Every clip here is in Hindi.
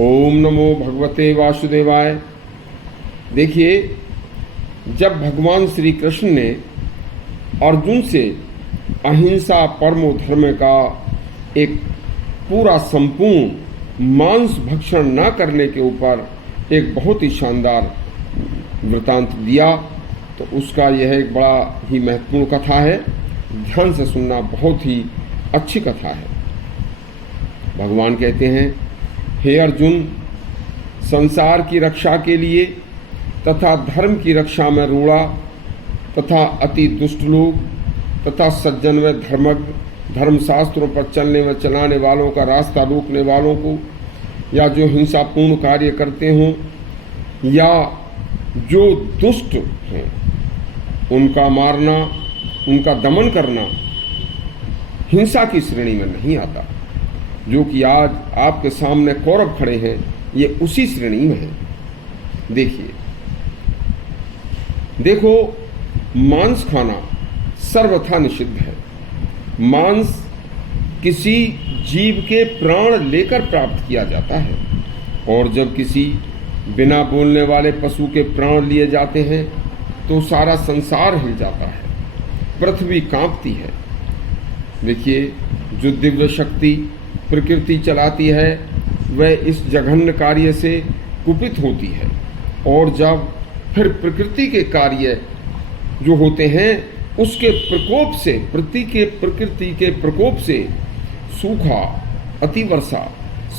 ओम नमो भगवते वासुदेवाय। देखिए, जब भगवान श्री कृष्ण ने अर्जुन से अहिंसा परमो धर्म का एक पूरा संपूर्ण मांस भक्षण न करने के ऊपर एक बहुत ही शानदार वृतांत दिया, तो उसका यह एक बड़ा ही महत्वपूर्ण कथा है। ध्यान से सुनना, बहुत ही अच्छी कथा है। भगवान कहते हैं, हे अर्जुन, संसार की रक्षा के लिए तथा धर्म की रक्षा में रूढ़ा तथा अति दुष्ट लोग तथा सज्जन व धर्मज्ञ, धर्मशास्त्रों पर चलने व चलाने वालों का रास्ता रोकने वालों को, या जो हिंसापूर्ण कार्य करते हों या जो दुष्ट हैं, उनका मारना, उनका दमन करना हिंसा की श्रेणी में नहीं आता। जो कि आज आपके सामने कौरव खड़े हैं, ये उसी श्रेणी में है। देखो, मांस खाना सर्वथा निषिद्ध है। मांस किसी जीव के प्राण लेकर प्राप्त किया जाता है, और जब किसी बिना बोलने वाले पशु के प्राण लिए जाते हैं तो सारा संसार हिल जाता है, पृथ्वी कांपती है। देखिए, जो दिव्य शक्ति प्रकृति चलाती है वह इस जघन्य कार्य से कुपित होती है, और जब फिर प्रकृति के कार्य जो होते हैं उसके प्रकोप से, प्रकृति के प्रकोप से सूखा, अतिवर्षा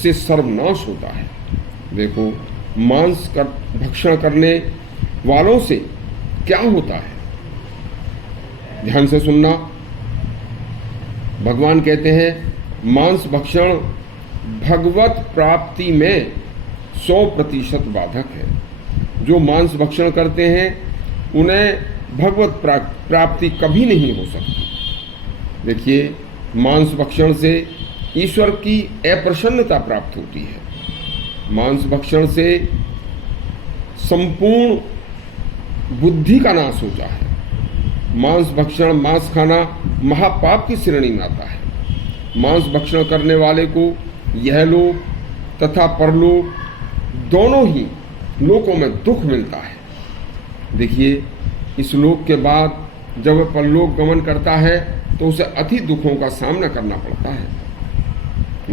से सर्वनाश होता है। देखो, मांस का भक्षण करने वालों से क्या होता है, ध्यान से सुनना। भगवान कहते हैं, मांस भक्षण भगवत प्राप्ति में 100% बाधक है। जो मांस भक्षण करते हैं उन्हें भगवत प्राप्ति कभी नहीं हो सकती। देखिए, मांस भक्षण से ईश्वर की अप्रसन्नता प्राप्त होती है। मांस भक्षण से संपूर्ण बुद्धि का नाश होता है। मांस भक्षण, मांस खाना महापाप की श्रेणी में आता है। मांस भक्षण करने वाले को यह लोक तथा परलोक दोनों ही लोकों में दुख मिलता है। देखिए, इस लोक के बाद जब वह परलोक गमन करता है तो उसे अति दुखों का सामना करना पड़ता है।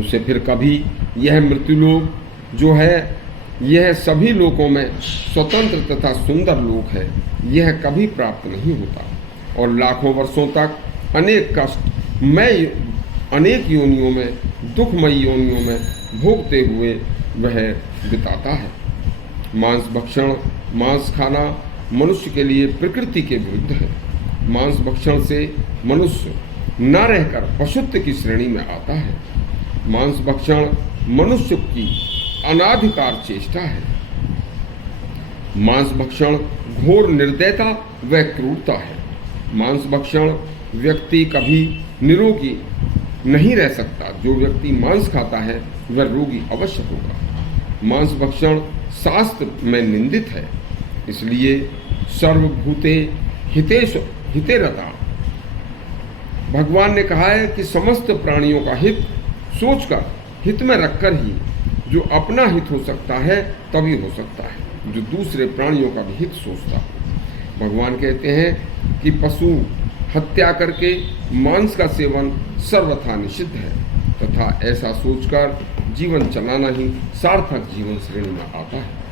उसे फिर कभी यह मृत्युलोक जो है, यह सभी लोकों में स्वतंत्र तथा सुंदर लोक है, यह कभी प्राप्त नहीं होता, और लाखों वर्षों तक अनेक कष्ट अनेक योनियों में, दुखमयी योनियों में भोगते हुए वह बिताता है। मांस भक्षण, मांस खाना मनुष्य के लिए प्रकृति के विरुद्ध है। मांस भक्षण से मनुष्य न रहकर पशुत्व की श्रेणी में आता है। मांस भक्षण मनुष्य की अनाधिकार चेष्टा है। मांस भक्षण घोर निर्दयता व क्रूरता है। मांस भक्षण व्यक्ति कभी निरोगी नहीं रह सकता। जो व्यक्ति मांस खाता है वह रोगी अवश्य होगा। मांस भक्षण शास्त्र में निंदित है, इसलिए सर्वभूते हिते रता। भगवान ने कहा है कि समस्त प्राणियों का हित सोचकर, हित में रखकर ही जो अपना हित हो सकता है तभी हो सकता है, जो दूसरे प्राणियों का भी हित सोचता हो। भगवान कहते हैं कि पशु हत्या करके मांस का सेवन सर्वथा निषिद्ध है, तथा ऐसा सोचकर जीवन चलाना ही सार्थक जीवन श्रेणी में आता है।